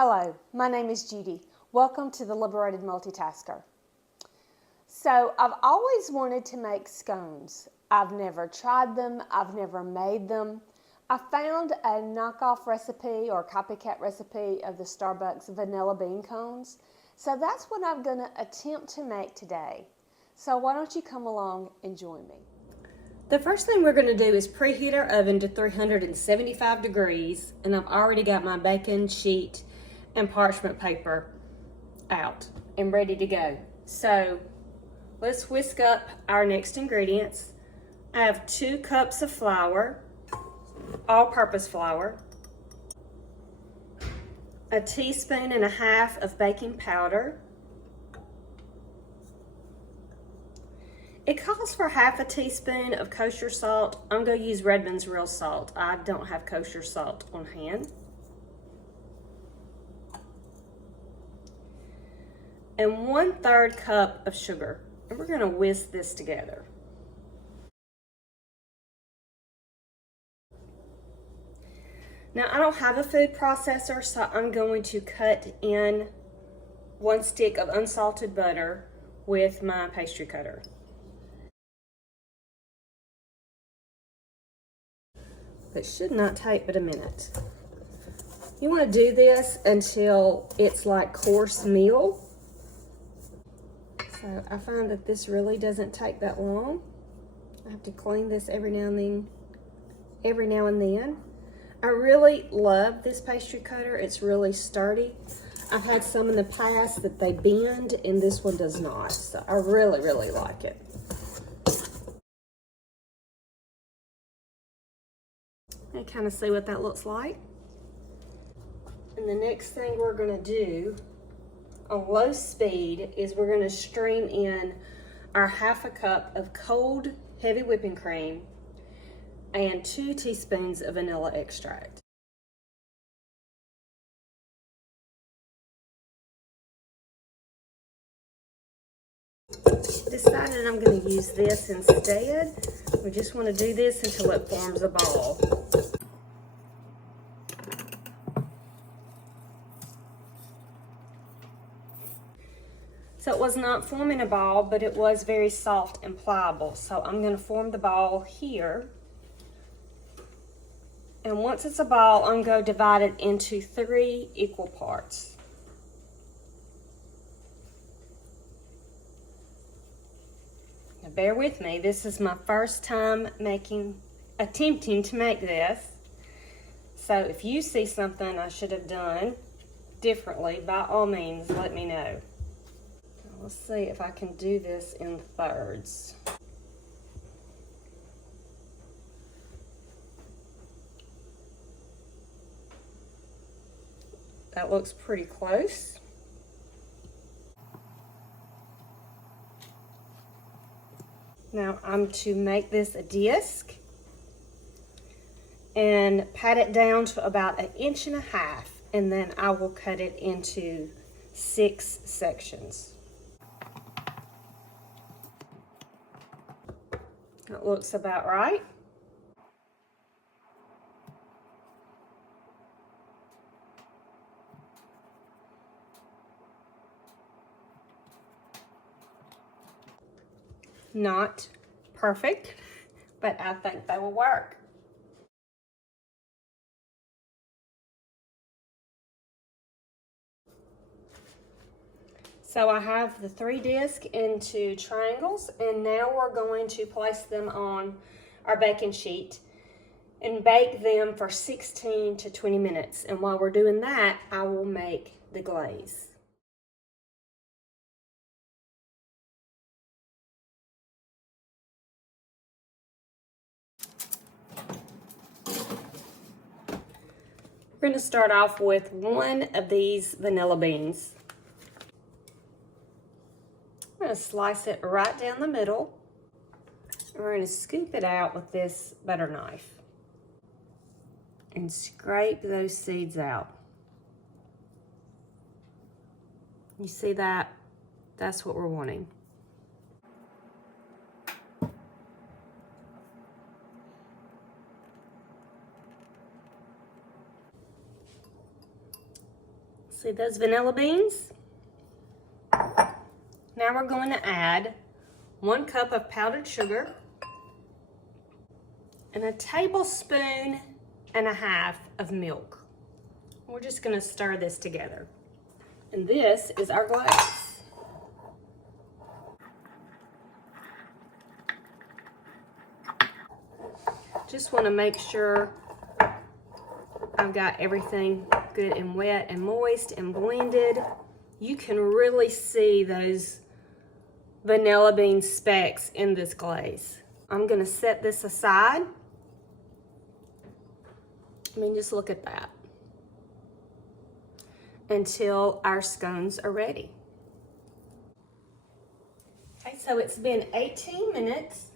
Hello, my name is Judy. Welcome to the Liberated Multitasker. So I've always wanted to make scones. I've never tried them, I've never made them. I found a knockoff recipe or copycat recipe of the Starbucks vanilla bean cones. So that's what I'm going to attempt to make today. So why don't you come along and join me. The first thing we're going to do is preheat our oven to 375 degrees, and I've already got my baking sheet and parchment paper out and ready to go. So let's whisk up our next ingredients. I have 2 cups of flour, all-purpose flour, a teaspoon and a half of baking powder. It calls for half a teaspoon of kosher salt. I'm going to use Redmond's real salt. I don't have kosher salt on hand. And 1/3 cup of sugar. And we're going to whisk this together. Now I don't have a food processor, so I'm going to cut in 1 stick of unsalted butter with my pastry cutter. It should not take but a minute. You want to do this until it's like coarse meal. So I find that this really doesn't take that long. I have to clean this every now and then. I really love this pastry cutter. It's really sturdy. I've had some in the past that they bend, and this one does not. So I really, really like it. And kind of see what that looks like. And the next thing we're going to do on low speed is we're going to stream in our 1/2 cup of cold heavy whipping cream and 2 teaspoons of vanilla extract. Decided I'm going to use this instead. We just want to do this until it forms a ball. So it was not forming a ball, but it was very soft and pliable. So I'm going to form the ball here. And once it's a ball, I'm going to divide it into 3 equal parts. Now bear with me, this is my first time attempting to make this. So if you see something I should have done differently, by all means, let me know. Let's see if I can do this in thirds. That looks pretty close. Now I'm to make this a disc and pat it down to about 1.5 inches, and then I will cut it into 6 sections. That looks about right. Not perfect, but I think they will work. So I have the 3 discs into triangles, and now we're going to place them on our baking sheet and bake them for 16 to 20 minutes. And while we're doing that, I will make the glaze. We're going to start off with 1 of these vanilla beans. I'm going to slice it right down the middle. And we're going to scoop it out with this butter knife and scrape those seeds out. You see that? That's what we're wanting. See those vanilla beans? Now we're going to add 1 cup of powdered sugar and 1.5 tablespoons of milk. We're just going to stir this together. And this is our glaze. Just want to make sure I've got everything good and wet and moist and blended. You can really see those vanilla bean specks in this glaze. I'm going to set this aside. I mean, just look at that. Until our scones are ready. Okay, so it's been 18 minutes.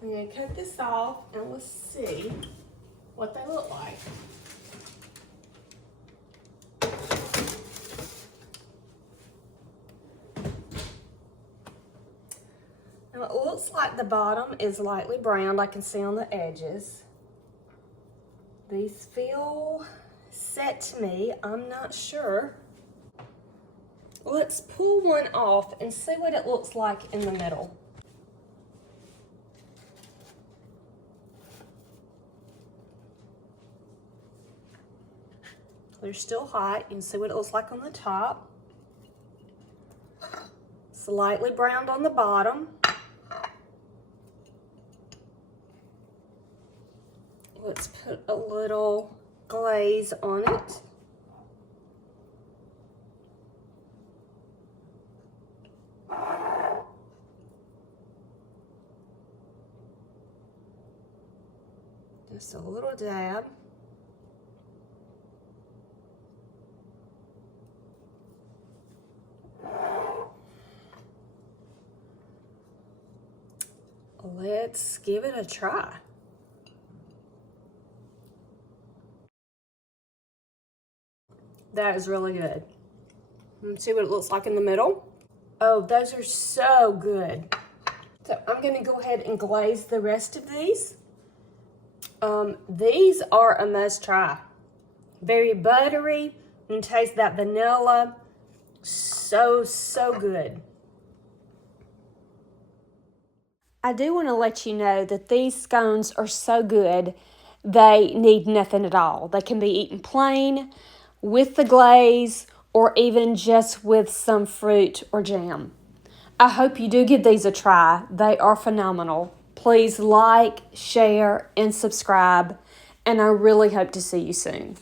I'm going to cut this off and let's see what they look like. Now it looks like the bottom is lightly browned. I can see on the edges. These feel set to me. I'm not sure. Let's pull one off and see what it looks like in the middle. They're still hot. You can see what it looks like on the top. Slightly browned on the bottom. Let's put a little glaze on it. Just a little dab. Let's give it a try. That is really good. Let's see what it looks like in the middle. Oh, those are so good. So I'm going to go ahead and glaze the rest of these. These are a must try. Very buttery. You can taste that vanilla. So good. I do want to let you know that these scones are so good, they need nothing at all. They can be eaten plain, with the glaze, or even just with some fruit or jam. I hope you do give these a try. They are phenomenal. Please like, share, and subscribe, and I really hope to see you soon.